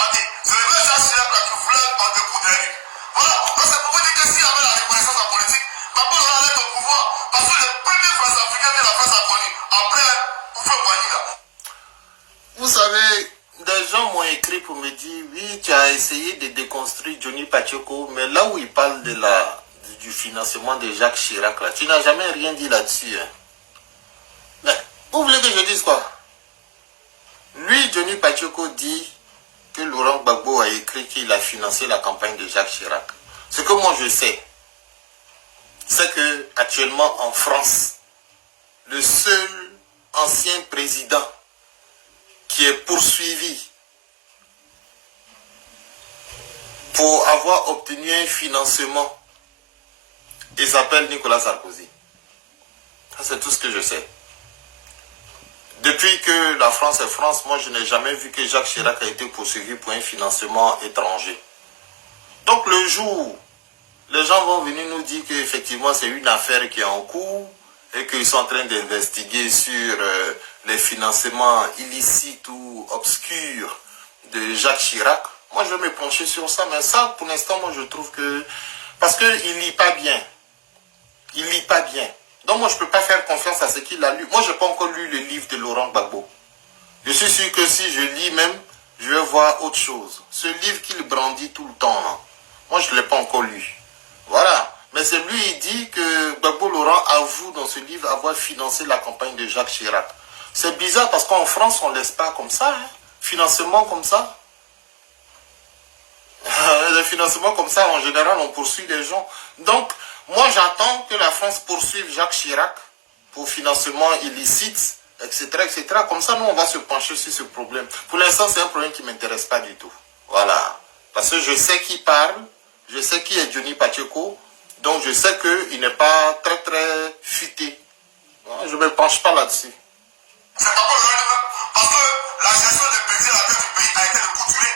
parti. C'est le même Jacques Chirac qui voulait en découdre derrière lui. Voilà. Donc c'est pour vous dire que s'il y avait la reconnaissance en politique, Gbagbo Laurent allait au pouvoir. Parce que les premiers France africains que la France a connus, après, vous faites Boigny là. Vous savez, des gens m'ont écrit pour me dire, oui, tu as essayé de déconstruire Johnny Pacheco, mais là où il parle du financement de Jacques Chirac, là, tu n'as jamais rien dit là-dessus. Hein. Mais vous voulez que je dise quoi? Lui, Johnny Pacheco dit que Laurent Gbagbo a écrit qu'il a financé la campagne de Jacques Chirac. Ce que moi je sais, c'est que actuellement en France, le seul ancien président qui est poursuivi pour avoir obtenu un financement, il s'appelle Nicolas Sarkozy. Ça, c'est tout ce que je sais. Depuis que la France est France, moi je n'ai jamais vu que Jacques Chirac a été poursuivi pour un financement étranger. Donc le jour, les gens vont venir nous dire qu'effectivement c'est une affaire qui est en cours et qu'ils sont en train d'investiguer sur les financements illicites ou obscurs de Jacques Chirac. Moi je vais me pencher sur ça, mais ça pour l'instant moi je trouve que... Parce qu'il ne lit pas bien. Il ne lit pas bien. Donc moi je ne peux pas faire confiance à ce qu'il a lu. Moi je n'ai pas encore lu le livre de Laurent Gbagbo. Je suis sûr que si je lis même, je vais voir autre chose. Ce livre qu'il brandit tout le temps, là, moi je ne l'ai pas encore lu. Voilà. Mais c'est lui, il dit que Gbagbo Laurent avoue dans ce livre avoir financé la campagne de Jacques Chirac. C'est bizarre parce qu'en France, on ne laisse pas comme ça. Hein. Financement comme ça. Les financements comme ça, en général, on poursuit les gens. Donc, moi, j'attends que la France poursuive Jacques Chirac pour financement illicite, etc., etc. Comme ça, nous, on va se pencher sur ce problème. Pour l'instant, c'est un problème qui ne m'intéresse pas du tout. Voilà. Parce que je sais qui parle, je sais qui est Johnny Pacheco, donc je sais qu'il n'est pas très, très futé. Je ne me penche pas là-dessus. C'est pas pour le parce que la gestion des pays à la tête du pays a été de coutumer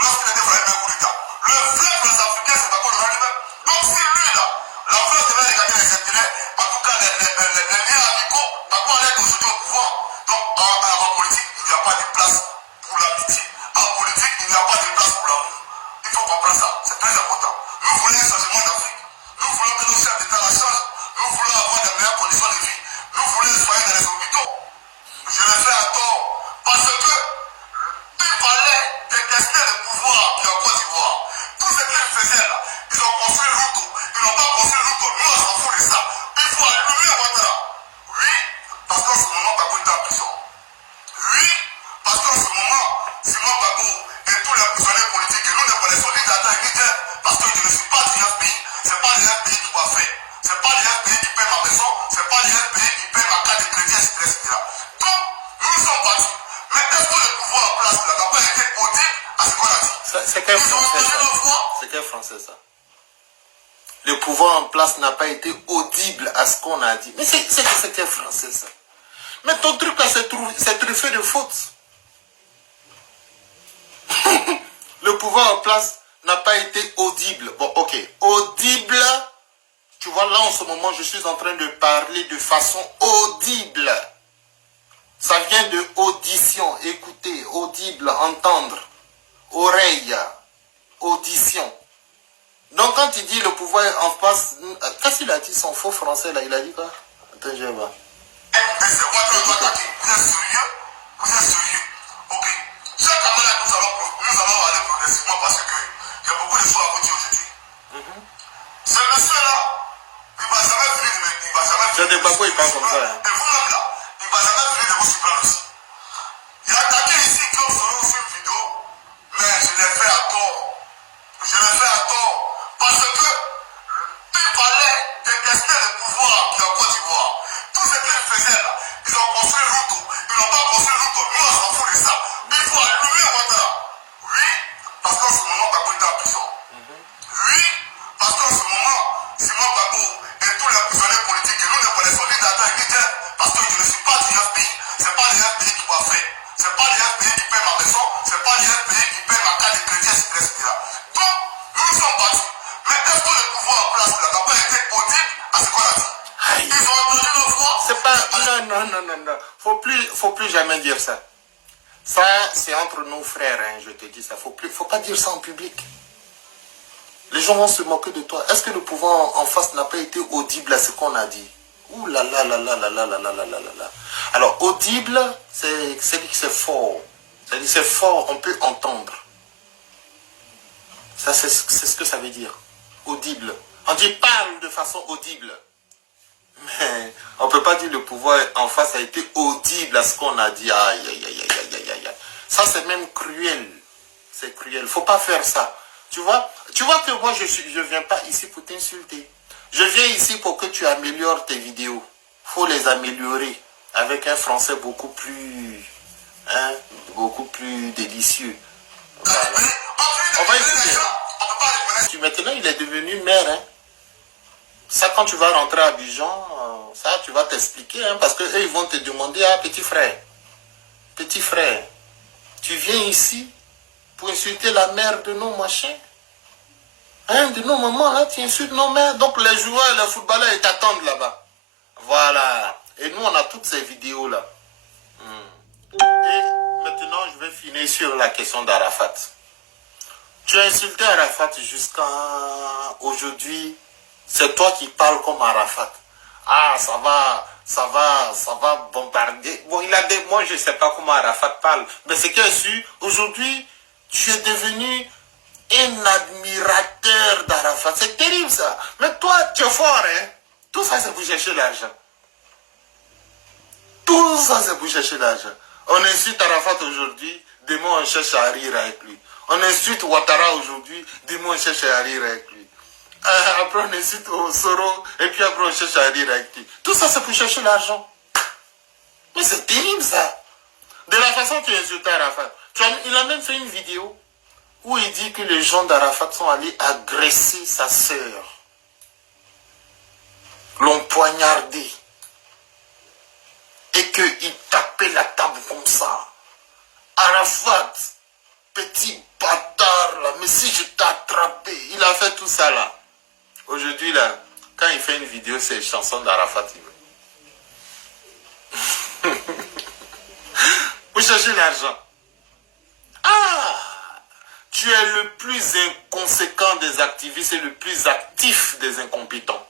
lorsqu'il était fait un coup d'État. Le vrai prince africain, c'est d'abord le lui-même. Donc si lui, là, la France devait regarder les intérêts, en tout cas les liens amicaux, d'abord aller aujourd'hui au pouvoir. Donc en politique, il n'y a pas de place pour l'amitié. En politique, il n'y a pas de place pour l'amour. Il faut comprendre ça, c'est très important. Nous voulons un changement d'Afrique. Nous voulons que nos chefs d'État la changent. Nous voulons avoir de meilleures conditions de vie. Nous voulons soigner dans les hôpitaux. Je le fais à tort parce que il fallait détester le pouvoir qui est en Côte d'Ivoire. Tout ce qu'ils faisaient là, ils ont construit Ruto, ils n'ont pas construit Ruto, nous on s'en fout de ça. Il faut allumer Ouattara. Oui, parce qu'en ce moment, Gbagbo est en prison. Oui, parce qu'en ce moment, Simon Gbagbo et tous les prisonniers politiques, et nous les connaissons ni d'État ni d'aide, parce que je ne suis pas du FPI, c'est pas le FPI qui va faire. C'est pas le FPI qui paie ma maison, c'est pas le FPI qui paie ma carte de crédit, etc. Donc, nous sommes partis. Mais est-ce que le pouvoir en place n'a pas été audible à ce qu'on a dit? C'est quel français ça? C'est quel français ça? Le pouvoir en place n'a pas été audible à ce qu'on a dit. Mais c'est quel français ça? Mais ton truc là, c'est truffé de fautes. Le pouvoir en place n'a pas été audible. Bon, ok. Audible, tu vois, là en ce moment, je suis en train de parler de façon audible. Ça vient de audition, écouter, audible, entendre, oreille, audition. Donc quand il dit le pouvoir en place, qu'est-ce qu'il a dit son faux français là? Il a dit quoi? Attends, je vais voir. Mais c'est quoi que vous attaquez? Vous êtes sérieux? Vous êtes sérieux? Ok. Chaque année, nous allons aller progressivement parce qu'il y a beaucoup de choses à vous dire aujourd'hui. Ce monsieur-là, il ne va jamais finir de me... Il va jamais finir de Gbagbo, il parle comme ça. Hein. Et vous-même là, il ne va jamais finir de vous surprendre aussi. Il a attaqué ici Claude Soro sur une vidéo, mais je l'ai fait à tort. Je l'ai fait à tort. Parce que il fallait détester le pouvoir qui est en Côte d'Ivoire. Tout ce qu'ils faisaient là, ils ont construit Ruto. Ils n'ont pas construit Ruto. Nous, on s'en fout de ça. Il faut allumer Ouattara. Oui, parce qu'en ce moment, Gbagbo est en prison. Oui, parce qu'en ce moment, Simon Gbagbo et tous les prisonniers politiques, et nous les connaissons ni d'État ni d'aide, parce que je ne suis pas du FPI. C'est pas le FPI qui va faire. C'est pas le FPI qui paie ma maison. C'est pas le FPI qui paie ma carte de crédit, etc. Donc, nous sommes partis. Mais est-ce que le pouvoir en place n'a pas été audible à ce qu'on a dit? Ils ont entendu nos voix. C'est pas... Non. Faut plus jamais dire ça. Ça, c'est entre nos frères, hein, je te dis ça. Faut pas dire ça en public. Les gens vont se moquer de toi. Est-ce que le pouvoir en face n'a pas été audible à ce qu'on a dit? Ouh là là là là là là là là là là là. Alors, audible, c'est fort. C'est-à-dire, c'est fort, on peut entendre. Ça, c'est ce que ça veut dire. Audible. On dit parle de façon audible. Mais on ne peut pas dire le pouvoir en face a été audible à ce qu'on a dit. Aïe, aïe, aïe, aïe, aïe, aïe. Ça, c'est même cruel. C'est cruel. Il ne faut pas faire ça. Tu vois que moi, je ne viens pas ici pour t'insulter. Je viens ici pour que tu améliores tes vidéos. Il faut les améliorer avec un français beaucoup plus délicieux. Voilà. On va écouter. Maintenant, il est devenu maire. Hein. Ça, quand tu vas rentrer à Abidjan, ça, tu vas t'expliquer. Hein, parce qu'eux, ils vont te demander, ah, petit frère, tu viens ici pour insulter la mère de nos machins. Hein, de nos mamans, là, tu insultes nos mères. Donc, les joueurs, les footballeurs, ils t'attendent là-bas. Voilà. Et nous, on a toutes ces vidéos-là. Et maintenant, je vais finir sur la question d'Arafat. Tu as insulté Arafat jusqu'à aujourd'hui. C'est toi qui parles comme Arafat. Ah, ça va bombarder. Bon, moi, je ne sais pas comment Arafat parle. Mais ce que je suis, aujourd'hui, tu es devenu un admirateur d'Arafat. C'est terrible, ça. Mais toi, tu es fort, hein. Tout ça, c'est pour chercher l'argent. Tout ça, c'est pour chercher l'argent. On insulte Arafat aujourd'hui, demain, on cherche à rire avec lui. On insulte Ouattara aujourd'hui, demain, on cherche à rire avec lui. Après, on insulte Soro, et puis après, on cherche à rire avec lui. Tout ça, c'est pour chercher l'argent. Mais c'est terrible, ça. De la façon que tu insultes Arafat. Il a même fait une vidéo où il dit que les gens d'Arafat sont allés agresser sa sœur. L'ont poignardé. Et qu'il tapait la table comme ça. Arafat, petit bâtard, là, mais si je t'ai attrapé, il a fait tout ça là. Aujourd'hui, là, quand il fait une vidéo, c'est une chanson d'Arafat. Vous cherchez l'argent. Ah! Tu es le plus inconséquent des activistes et le plus actif des incompétents.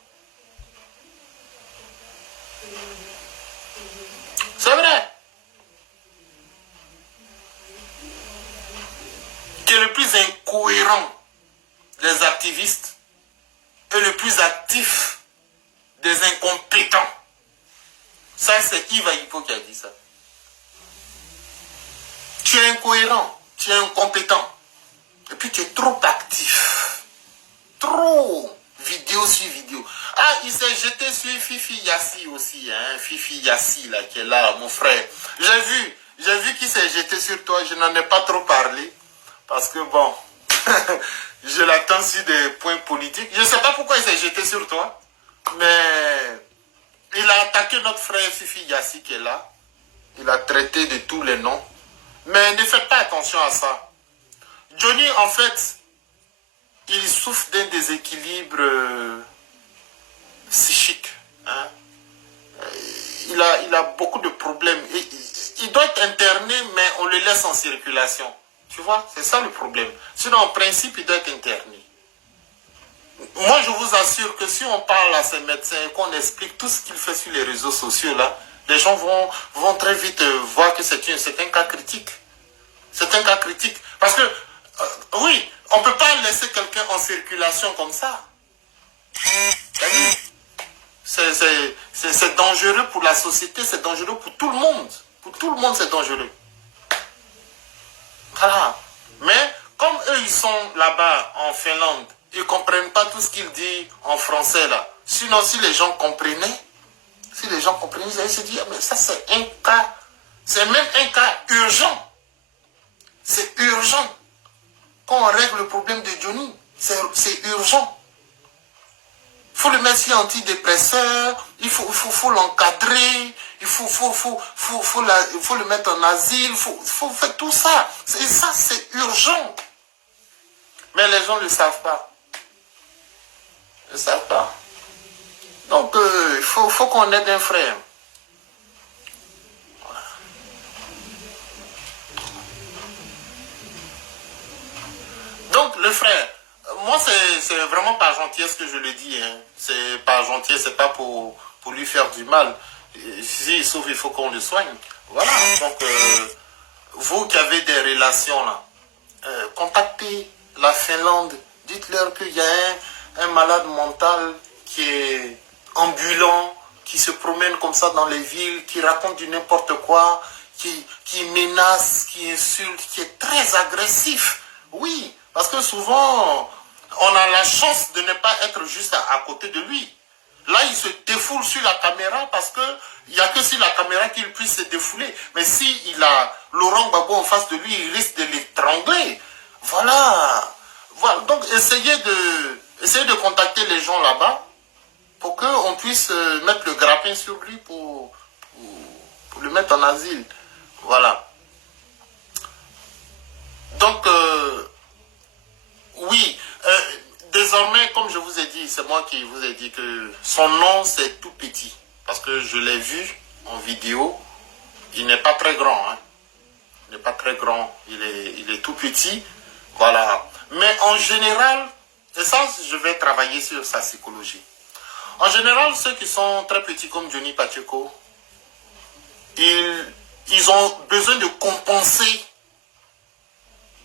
C'est vrai. Tu es le plus incohérent des activistes et le plus actif des incompétents. Ça, c'est Yves Ayipo qui a dit ça. Tu es incohérent, tu es incompétent. Et puis tu es trop actif. Trop. Vidéo sur vidéo. Ah, il s'est jeté sur Fifi Yassi aussi. Hein? Fifi Yassi, là, qui est là, mon frère. J'ai vu qu'il s'est jeté sur toi. Je n'en ai pas trop parlé. Parce que bon, je l'attends sur des points politiques. Je ne sais pas pourquoi il s'est jeté sur toi. Mais il a attaqué notre frère Fifi Yassi qui est là. Il a traité de tous les noms. Mais ne faites pas attention à ça. Johnny, en fait, il souffre d'un déséquilibre psychique. Hein? Il a beaucoup de problèmes. Il doit être interné, mais on le laisse en circulation. Tu vois, c'est ça le problème. Sinon, en principe, il doit être interné. Moi, je vous assure que si on parle à ces médecins et qu'on explique tout ce qu'il fait sur les réseaux sociaux, là, les gens vont très vite voir que c'est un cas critique. C'est un cas critique. Parce que, oui, on ne peut pas laisser quelqu'un en circulation comme ça. C'est dangereux pour la société, c'est dangereux pour tout le monde. Pour tout le monde, c'est dangereux. Voilà. Mais, comme eux, ils sont là-bas, en Finlande, ils ne comprennent pas tout ce qu'ils disent en français, là. Sinon, si les gens comprenaient, ils allaient se dire, mais ça, c'est un cas, c'est même un cas urgent. C'est urgent. Quand on règle le problème de Johnny, c'est urgent. Il faut le mettre sur antidépresseur, il faut l'encadrer, il faut le mettre en asile, il faut faire tout ça. Et ça, c'est urgent. Mais les gens ne le savent pas. Ils ne savent pas. Donc, il faut qu'on aide un frère. Voilà. frère, moi, c'est vraiment par gentillesse que je le dis. Hein. C'est par gentillesse, c'est pas pour lui faire du mal. S'il souffre, il faut qu'on le soigne. Voilà. Donc, vous qui avez des relations là, contactez la Finlande. Dites-leur qu'il y a un malade mental qui est ambulant, qui se promène comme ça dans les villes, qui raconte du n'importe quoi, qui menace, qui insulte, qui est très agressif. Oui, parce que souvent, on a la chance de ne pas être juste à côté de lui. Là, il se défoule sur la caméra parce que il n'y a que sur la caméra qu'il puisse se défouler. Mais s'il a Laurent Gbagbo en face de lui, il risque de l'étrangler. Voilà. Voilà. Donc, essayez de contacter les gens là-bas pour qu'on puisse mettre le grappin sur lui pour le mettre en asile. Voilà. Donc, oui, désormais, comme je vous ai dit, c'est moi qui vous ai dit que son nom, c'est tout petit. Parce que je l'ai vu en vidéo. Il n'est pas très grand. Hein. Il n'est pas très grand. Il est tout petit. Voilà. Mais en général, et ça, je vais travailler sur sa psychologie. En général, ceux qui sont très petits comme Johnny Pacheco, ils ont besoin de compenser.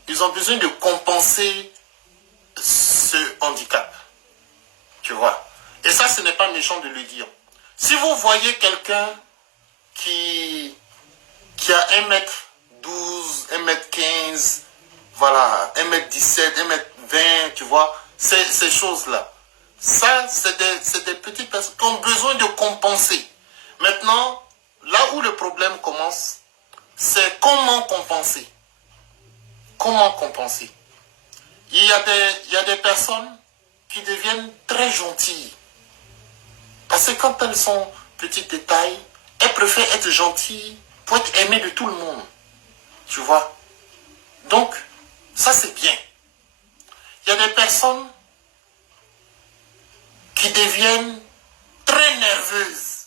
Ils ont besoin de compenser ce handicap. Tu vois. Et ça, ce n'est pas méchant de le dire. Si vous voyez quelqu'un qui a 1m12, 1m15, voilà, 1m17, 1m20, tu vois, ces choses-là. Ça, c'est des petites personnes qui ont besoin de compenser. Maintenant, là où le problème commence, c'est comment compenser. Comment compenser? Il y a des personnes qui deviennent très gentilles. Parce que quand elles sont petites de taille, elles préfèrent être gentilles pour être aimées de tout le monde. Tu vois? Donc, ça c'est bien. Il y a des personnes qui deviennent très nerveuses.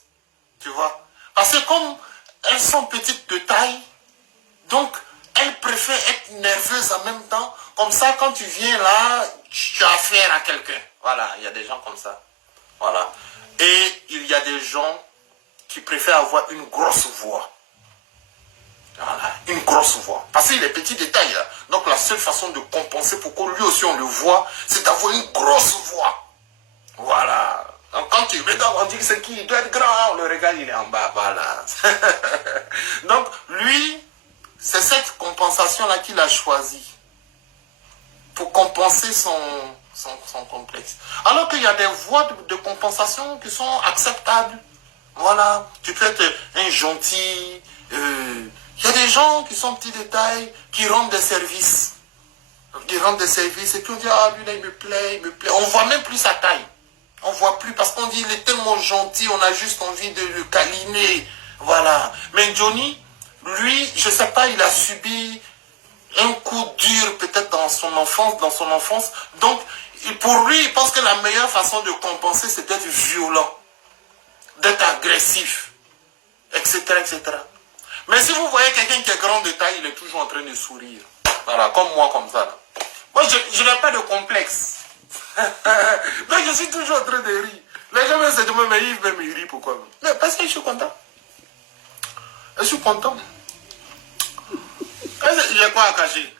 Tu vois? Parce que comme elles sont petites de taille, donc elles préfèrent être nerveuses en même temps. Comme ça, quand tu viens là, tu as affaire à quelqu'un. Voilà, il y a des gens comme ça. Voilà. Et il y a des gens qui préfèrent avoir une grosse voix. Voilà, une grosse voix. Parce qu'il est petit de taille. Hein. Donc la seule façon de compenser pour que lui aussi on le voit, c'est d'avoir une grosse voix. Voilà. Donc quand tu regardes, on dit que c'est qui? Il doit être grand. Le regard, il est en bas. Voilà. Donc lui, c'est cette compensation-là qu'il a choisie. Pour compenser son complexe. Alors qu'il y a des voies de compensation qui sont acceptables. Voilà. Tu peux être un gentil. Il y a des gens qui sont petits détails, qui rendent des services. Qui rendent des services et puis on dit, ah lui là il me plaît, il me plaît. On ne voit même plus sa taille. On ne voit plus parce qu'on dit il est tellement gentil, on a juste envie de le câliner. Voilà. Mais Johnny, lui, je ne sais pas, il a subi un coup dur peut-être dans son enfance. Donc, pour lui, il pense que la meilleure façon de compenser, c'est d'être violent, d'être agressif, etc., etc. Mais si vous voyez quelqu'un qui est grand de taille, il est toujours en train de sourire. Voilà, comme moi, comme ça. Là. Moi, je n'ai pas de complexe. Donc, je suis toujours en train de rire. Les gens me disent, mais Yves, même il rit, pourquoi? Mais parce que je suis content. Je suis content. Il y a quoi à cacher?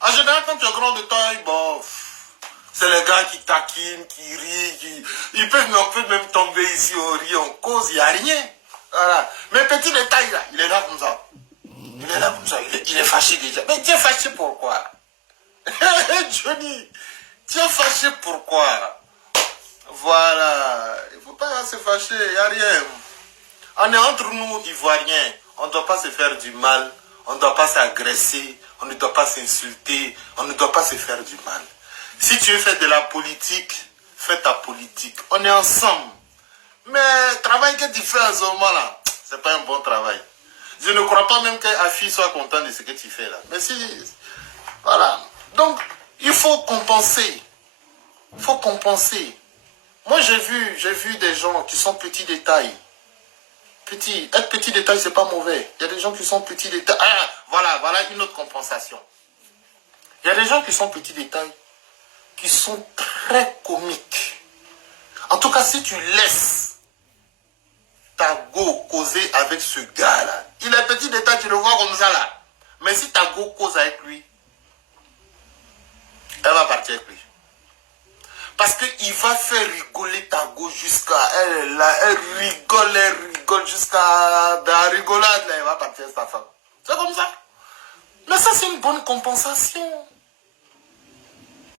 En général, quand tu es grand de taille, bon, c'est les gars qui taquinent, qui rient, on peut même tomber ici au riz, on cause, il n'y a rien. Voilà. Mais petit de taille, là, il est là comme ça. Il est là comme ça, il est fâché déjà. Mais tu es fâché pourquoi? Johnny, tu es fâché pourquoi? Voilà. Il ne faut pas se fâcher, il n'y a rien. On est entre nous, Ivoiriens. On ne doit pas se faire du mal. On ne doit pas s'agresser. On ne doit pas s'insulter. On ne doit pas se faire du mal. Si tu veux faire de la politique, fais ta politique. On est ensemble. Mais le travail que tu fais à ce moment-là, ce n'est pas un bon travail. Je ne crois pas même qu'Afi soit content de ce que tu fais là. Mais si, voilà. Donc, il faut compenser. Il faut compenser. Moi, j'ai vu des gens qui sont petits de taille. Être petit de taille, c'est pas mauvais. Il y a des gens qui sont petits de taille. Ah, voilà une autre compensation. Il y a des gens qui sont petits de taille. qui sont très comiques. En tout cas, si tu laisses ta go causer avec ce gars-là, il est petit détail, tu le vois comme ça là. Mais si ta go cause avec lui, elle va partir avec lui. Parce qu'il va faire rigoler ta go jusqu'à elle, là, elle rigole jusqu'à la rigolade, là, elle va partir avec sa femme. C'est comme ça. Mais ça, c'est une bonne compensation.